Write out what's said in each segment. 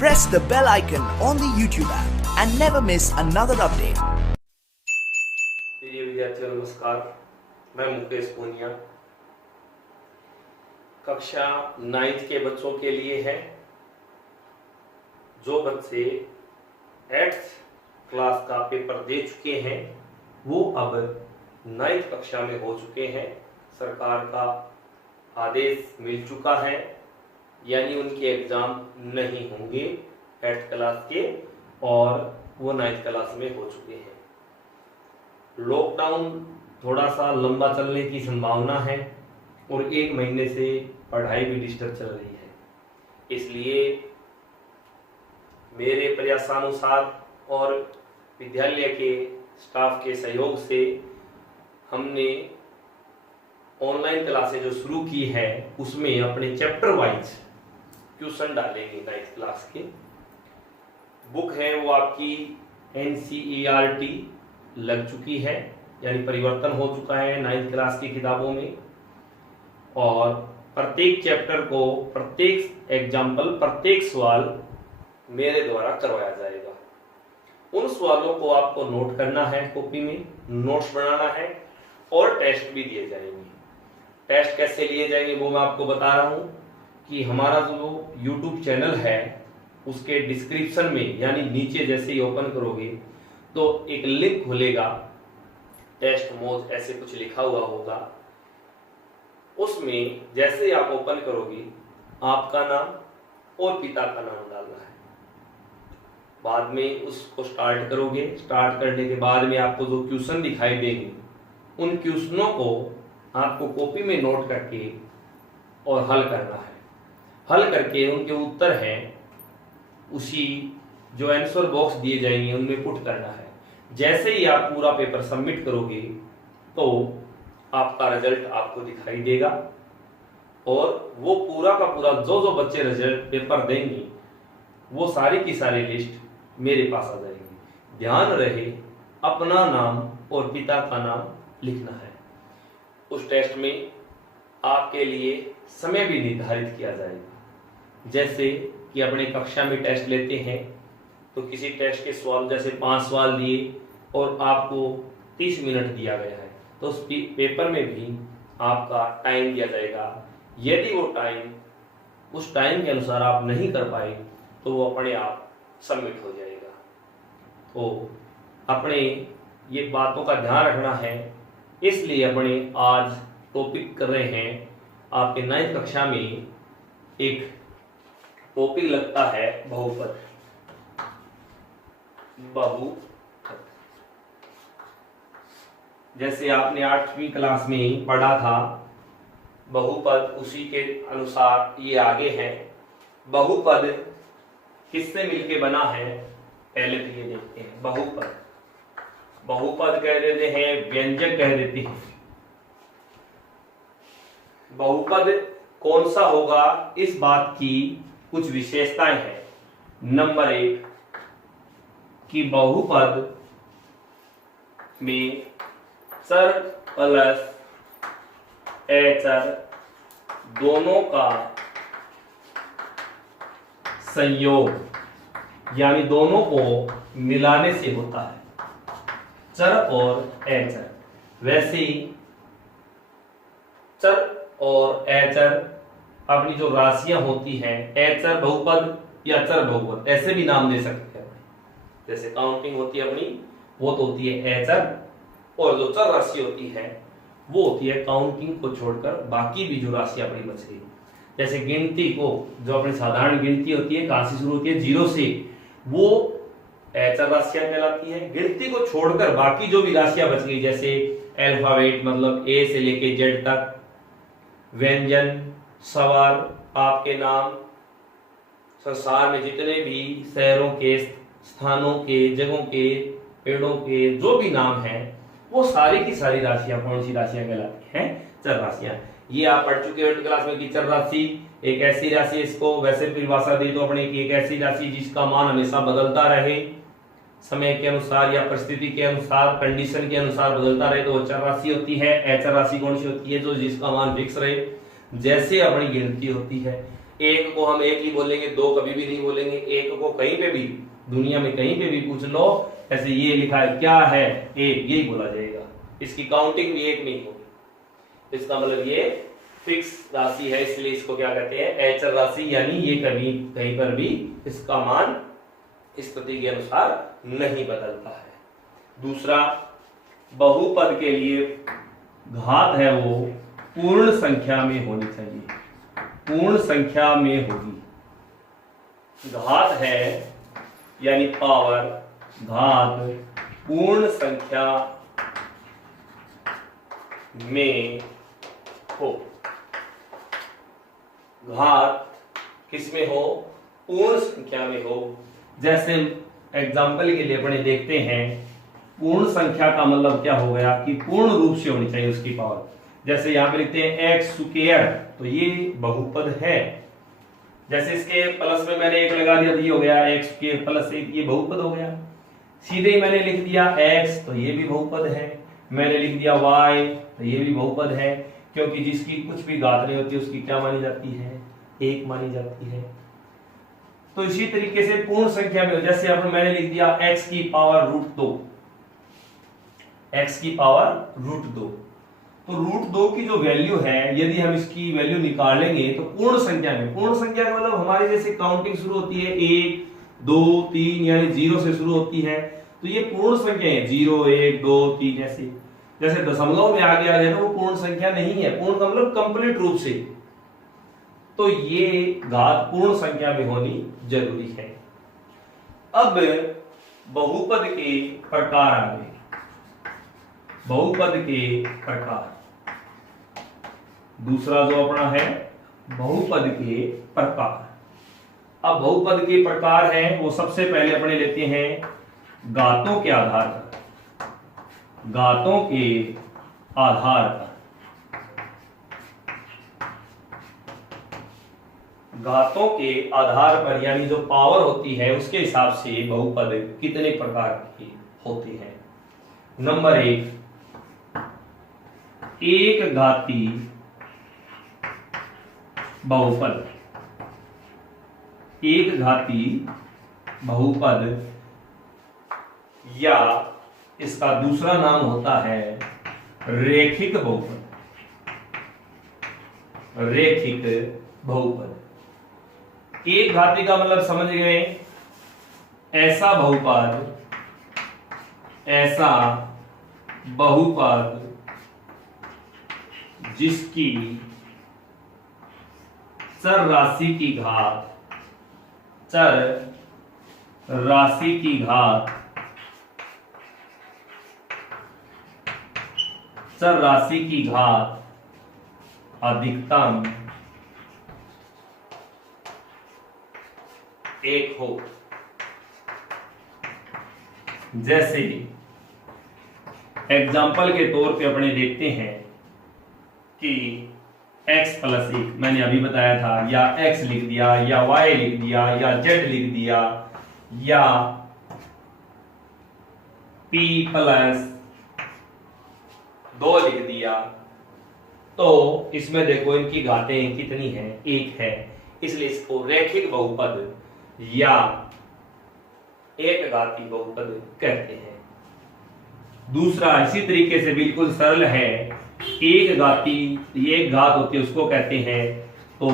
press the bell icon on the YouTube app and never miss another update. प्रिय विद्यार्थियों नमस्कार, मैं मुकेश पूनिया। कक्षा 9th के बच्चों के लिए है। जो बच्चे 8th क्लास का पेपर दे चुके हैं वो अब 9th कक्षा में हो चुके हैं। सरकार का आदेश मिल चुका है, यानी उनके एग्जाम नहीं होंगे 8th क्लास के और वो 9th क्लास में हो चुके हैं। लॉकडाउन थोड़ा सा लंबा चलने की संभावना है और 1 महीने से पढ़ाई भी डिस्टर्ब चल रही है। इसलिए मेरे प्रयासानुसार और विद्यालय के स्टाफ के सहयोग से हमने ऑनलाइन क्लासेज जो शुरू की है उसमें अपने चैप्टर वाइज क्वेश्चन डालेंगे। 9th क्लास के बुक है वो आपकी NCERT लग चुकी है, यानी परिवर्तन हो चुका है 9th क्लास की किताबों में। और प्रत्येक चैप्टर को प्रत्येक एग्जाम्पल प्रत्येक सवाल मेरे द्वारा करवाया जाएगा। उन सवालों को आपको नोट करना है, कॉपी में नोट्स बनाना है और टेस्ट भी दिए जाएंगे। टेस्ट कैसे लिए जाएंगे वो मैं आपको बता रहा हूँ कि हमारा जो YouTube चैनल है उसके डिस्क्रिप्शन में, यानी नीचे जैसे ही ओपन करोगे तो एक लिंक खुलेगा, टेस्ट मोड ऐसे कुछ लिखा हुआ होगा। उसमें जैसे ही आप ओपन करोगे आपका नाम और पिता का नाम डालना है। बाद में उसको स्टार्ट करोगे। स्टार्ट करने के बाद में आपको जो क्वेश्चन दिखाई देंगे उन क्वेश्चनों को आपको कॉपी में नोट करके और हल करना है। हल करके उनके उत्तर हैं उसी जो आंसर बॉक्स दिए जाएंगे उनमें पुट करना है। जैसे ही आप पूरा पेपर सबमिट करोगे तो आपका रिजल्ट आपको दिखाई देगा और वो पूरा का पूरा जो बच्चे रिजल्ट पेपर देंगे वो सारी की सारी लिस्ट मेरे पास आ जाएगी। ध्यान रहे अपना नाम और पिता का नाम लिखना है। उस टेस्ट में आपके लिए समय भी निर्धारित किया जाएगा। जैसे कि अपने कक्षा में टेस्ट लेते हैं तो किसी टेस्ट के सवाल जैसे 5 सवाल दिए और आपको 30 मिनट दिया गया है तो उस पेपर में भी आपका टाइम दिया जाएगा। यदि वो टाइम उस टाइम के अनुसार आप नहीं कर पाए तो वो अपने आप सबमिट हो जाएगा। तो अपने ये बातों का ध्यान रखना है। इसलिए अपने आज टॉपिक कर रहे हैं आपके 9th कक्षा में एक टॉपिक लगता है बहुपद। जैसे आपने 8वीं क्लास में पढ़ा था बहुपद, उसी के अनुसार ये आगे है। बहुपद किससे मिलके बना है पहले तो ये देखते हैं। बहुपद कह देते हैं, व्यंजक कह देते हैं। बहुपद कौन सा होगा इस बात की कुछ विशेषताएं हैं। नंबर 1 कि बहुपद में चर प्लस अचर दोनों का संयोग, यानी दोनों को मिलाने से होता है, चर और अचर। वैसे ही चर और अचर अपनी जो राशियां होती हैं, अचर बहुपद या चर बहुपद ऐसे भी नाम दे सकते हैं। जैसे काउंटिंग होती है अपनी, वो तो होती है अचर, और जो चर राशि होती है वो होती है काउंटिंग को छोड़कर बाकी भी जो राशि अपनी बच गई। जैसे गिनती को, जो अपनी साधारण गिनती होती है कहां से शुरू होती है 0 से, वो अचर राशियां कहलाती है। गिनती को छोड़कर बाकी जो भी राशियां बच गई, जैसे अल्फाबेट मतलब A से लेके Z तक, व्यंजन, स्वर, आपके नाम, संसार में जितने भी शहरों के, स्थानों के, जगहों के, पेड़ों के जो भी नाम हैं वो सारी की सारी राशियां कौन सी राशियां कहलाती हैं? चर राशियां। ये आप पढ़ चुके हो 8th क्लास में कि चर राशि एक ऐसी राशि, इसको वैसे परिभाषा दी तो अपने की एक ऐसी राशि जिसका मान हमेशा बदलता रहे, समय के अनुसार या परिस्थिति के अनुसार, कंडीशन के अनुसार बदलता रहे तो चर राशि होती है। अचर राशि कौन सी होती है? जो जिसका मान फिक्स रहे, जैसे अपनी गिनती होती है। एक को हम एक ही बोलेंगे, दो कभी भी नहीं बोलेंगे। एक को कहीं पे भी दुनिया में कहीं पे भी पूछ लो, ऐसे ये लिखा है क्या है, एक, यही बोला जाएगा। इसकी काउंटिंग भी एक नहीं होगी। इसका मतलब ये फिक्स राशि है, इसलिए इसको क्या कहते हैं, अचर राशि, यानी ये कभी कहीं पर भी इसका मान स्थिति के अनुसार नहीं बदलता है। दूसरा, बहुपद के लिए घात है वो पूर्ण संख्या में होनी चाहिए, पूर्ण संख्या में होगी। घात है यानी पावर, घात पूर्ण संख्या में हो। घात किस में हो, पूर्ण संख्या में हो। जैसे एग्जाम्पल के लिए अपने देखते हैं, पूर्ण संख्या का मतलब क्या हो गया कि पूर्ण रूप से होनी चाहिए उसकी पावर। जैसे यहां पे लिखते हैं एक्स स्क्वायर, तो ये बहुपद है। जैसे इसके प्लस में मैंने एक लगा दिया तो ये हो गया एक्स स्क्वायर प्लस एक, ये बहुपद हो गया। सीधे ही मैंने लिख दिया एक्स, तो ये भी बहुपद है। मैंने लिख दिया वाई, तो ये भी बहुपद है, क्योंकि जिसकी कुछ भी घात नहीं होती उसकी क्या मानी जाती है, एक मानी जाती है। तो इसी तरीके से पूर्ण संख्या में, जैसे अब मैंने लिख दिया x की पावर √2, x की पावर √2, तो √2 की जो वैल्यू है, यदि हम इसकी वैल्यू निकालेंगे तो पूर्ण संख्या में, पूर्ण संख्या का मतलब हमारे जैसे काउंटिंग शुरू होती है 1 2 3 यानी 0 से शुरू होती है, तो ये पूर्ण संख्या है 0 1 2 3 ऐसे। जैसे दशमलव में आगे आ जाए तो वो पूर्ण संख्या नहीं है, पूर्ण का मतलब कंप्लीट रूप से। तो ये घात पूर्ण संख्या में होनी जरूरी है। अब बहुपद के प्रकार आ गए, बहुपद के प्रकार। दूसरा जो अपना है बहुपद के प्रकार। अब बहुपद के प्रकार हैं वो सबसे पहले अपने लेते हैं घातों के आधार पर, घातों के आधार पर। घातों के आधार पर यानी जो पावर होती है उसके हिसाब से बहुपद कितने प्रकार के होते हैं। नंबर 1, एक घाती बहुपद। एक घाती बहुपद, या इसका दूसरा नाम होता है रेखिक बहुपद। रेखिक बहुपद। एक घाती का मतलब समझ गए, ऐसा बहुपद, ऐसा बहुपद जिसकी चर राशि की घात, चर राशि की घात, चर राशि की घात अधिकतम 1 हो। जैसे एग्जाम्पल के तौर पे अपने देखते हैं कि x + 1 मैंने अभी बताया था, या x लिख दिया, या y लिख दिया, या z लिख दिया, या p + 2 लिख दिया, तो इसमें देखो इनकी घातें कितनी हैं, 1 है। इसलिए इसको रेखिक बहुपद या एक घाती बहुपद कहते हैं। दूसरा इसी तरीके से बिल्कुल सरल है, एक घाती, एक घात होती है उसको कहते हैं, तो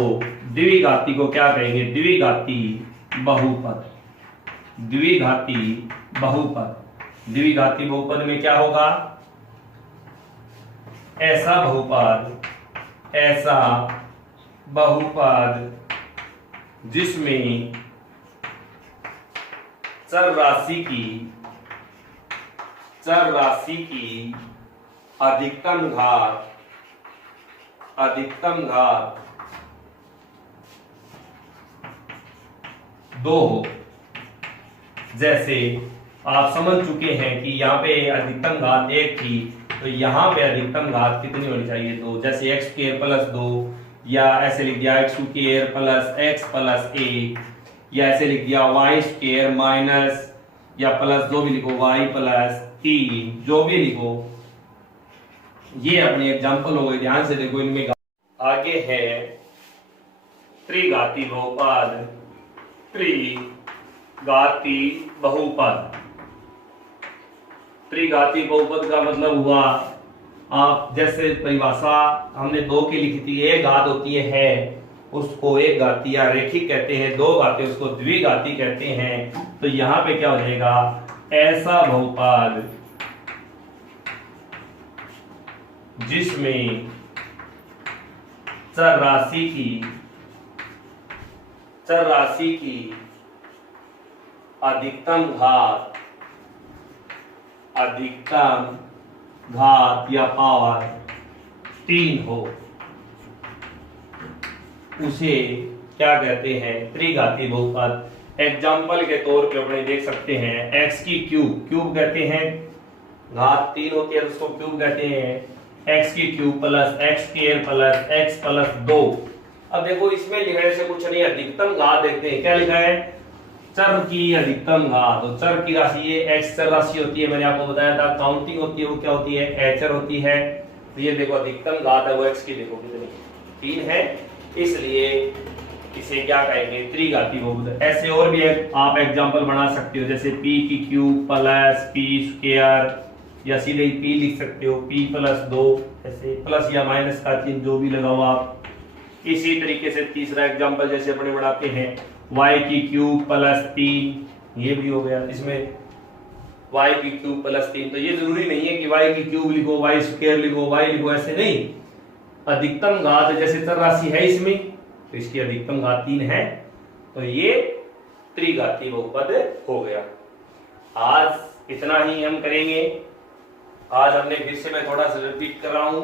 द्विघाती को क्या कहेंगे, द्विघाती बहुपद। द्विघाती बहुपद। द्विघाती बहुपद में क्या होगा, ऐसा बहुपद, ऐसा बहुपद जिसमें चर राशि की अधिकतम घात, अधिकतम घात 2 हो। जैसे आप समझ चुके हैं कि यहाँ पे अधिकतम घात 1 थी, तो यहाँ पे अधिकतम घात कितनी होनी चाहिए, 2। जैसे x² + 2, या ऐसे लिख दिया x² + x + 1, या ऐसे लिख दिया y² माइनस या प्लस, जो भी लिखो, y + 3, जो भी लिखो। ये अपने एग्जाम्पल हो गए, ध्यान से देखो इनमें। आगे है त्रिघाती बहुपद, त्रिघाती बहुपद। त्रिघाती बहुपद का मतलब हुआ, आप जैसे परिभाषा हमने दो की लिखी थी, एक घात होती है उसको एक घाती या रेखिक कहते हैं, दो घाती उसको द्विघाती कहते हैं। तो यहां पे क्या हो जाएगा, ऐसा बहुपद जिसमें चर राशि की अधिकतम घात या पावर 3 हो, उसे क्या कहते हैं, त्रिघाती बहुपद। एग्जाम्पल के तौर पे अपने देख सकते हैं, x की क्यूब कहते हैं, घात 3 होती है उसको क्यूब कहते हैं, x की cube plus x square plus x plus 2। अब देखो इसमें लिखने से कुछ नहीं, अधिकतम घात देखते हैं, क्या लिखा है, चर की अधिकतम घात। तो चर की राशि ये x चर राशि होती है, मैंने आपको बताया था, काउंटिंग होती है वो क्या होती है, एचर होती है। तो ये देखो अधिकतम घात है वो x की, देखो कितनी 3 है, इसलिए इसे क्या कहेंगे, त्रिघाती बहुपद। ऐसे और भी आप एग्जांपल बना सकते हो, जैसे p की क्यूब प्लस p स्क्वायर, या सीधे p लिख सकते हो, p प्लस 2, ऐसे प्लस या माइनस का चिन्ह जो भी लगाओ आप। इसी तरीके से तीसरा एग्जांपल जैसे अपने बढ़ाते हैं, y की क्यूब प्लस 3, ये भी हो गया, इसमें y की क्यूब प्लस 3। तो ये जरूरी नहीं है कि y की क्यूब लिखो, y स्क्वायर लिखो, y लिखो, ऐसे नहीं। अधिकतम घात जैसे चर राशि है इसमें, तो इसकी अधिकतम घात 3 है, तो ये त्रिघाती बहुपद हो गया। आज इतना ही हम करेंगे। आज हमने फिर से, मैं थोड़ा सा रिपीट कर रहा हूं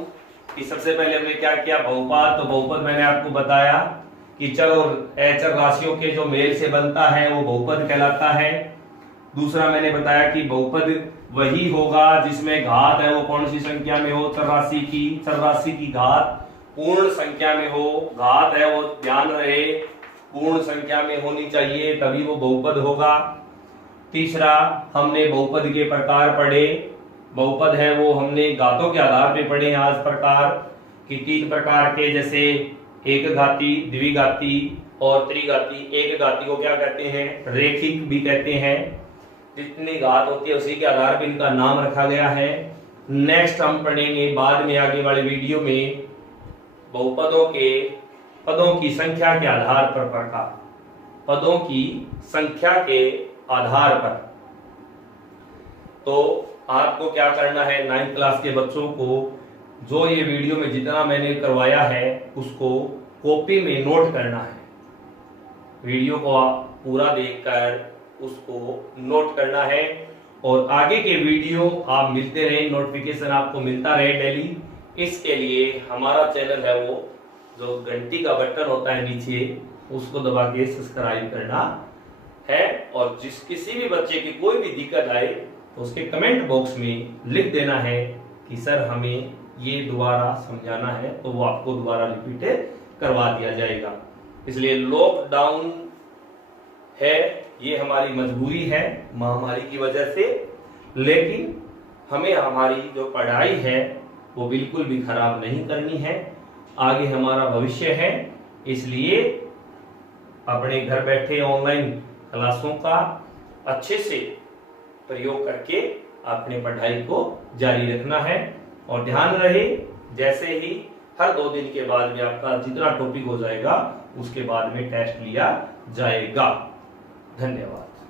कि सबसे पहले हमने क्या किया, बहुपद। तो बहुपद मैंने आपको बताया कि चर और अचर राशियों के जो मेल से बनता है वो बहुपद कहलाता है। दूसरा मैंने बताया कि बहुपद वही होगा जिसमें घात है वो कौन सी संख्या में हो, चर राशि की घात पूर्ण संख्या में हो, घात है वो ध्यान रहे पूर्ण संख्या में होनी चाहिए, तभी वो बहुपद होगा। तीसरा हमने बहुपद के प्रकार पढ़े, बहुपद है वो हमने घातों के आधार पे पढ़े। आज प्रकार कि 3 प्रकार के, जैसे एक घाती, द्विघाती और त्रिघाती। एक घाती को क्या कहते हैं, रेखिक भी कहते हैं, जितनी घात होती है उसी के आधार पर इनका नाम रखा गया है। नेक्स्ट हम पढ़ेंगे बाद में आगे वाले वीडियो में बहुपदों के पदों की संख्या के आधार पर प्रकार, पदों की संख्या के आधार पर। तो आपको क्या करना है, 9th क्लास के बच्चों को जो ये वीडियो में जितना मैंने करवाया है उसको कॉपी में नोट करना है। वीडियो को आप पूरा देखकर उसको नोट करना है, और आगे के वीडियो आप मिलते रहे, नोटिफिकेशन आपको मिलता रहे डेली। इसके लिए हमारा चैनल है वो जो घंटी का बटन होता है नीचे, उसको दबा के सब्सक्राइब करना है। और किसी भी बच्चे की कोई भी दिक्कत आए तो उसके कमेंट बॉक्स में लिख देना है कि सर हमें ये दोबारा समझाना है, तो वो आपको दोबारा रिपीट करवा दिया जाएगा। इसलिए लॉकडाउन है, ये हमारी मजबूरी है महामारी की वजह से, लेकिन हमें हमारी जो पढ़ाई है वो बिल्कुल भी खराब नहीं करनी है। आगे हमारा भविष्य है, इसलिए अपने घर बैठे ऑनलाइन क्लासों का अच्छे से प्रयोग करके अपने पढ़ाई को जारी रखना है। और ध्यान रहे, जैसे ही हर 2 दिन के बाद में आपका जितना टॉपिक हो जाएगा उसके बाद में टेस्ट लिया जाएगा। धन्यवाद।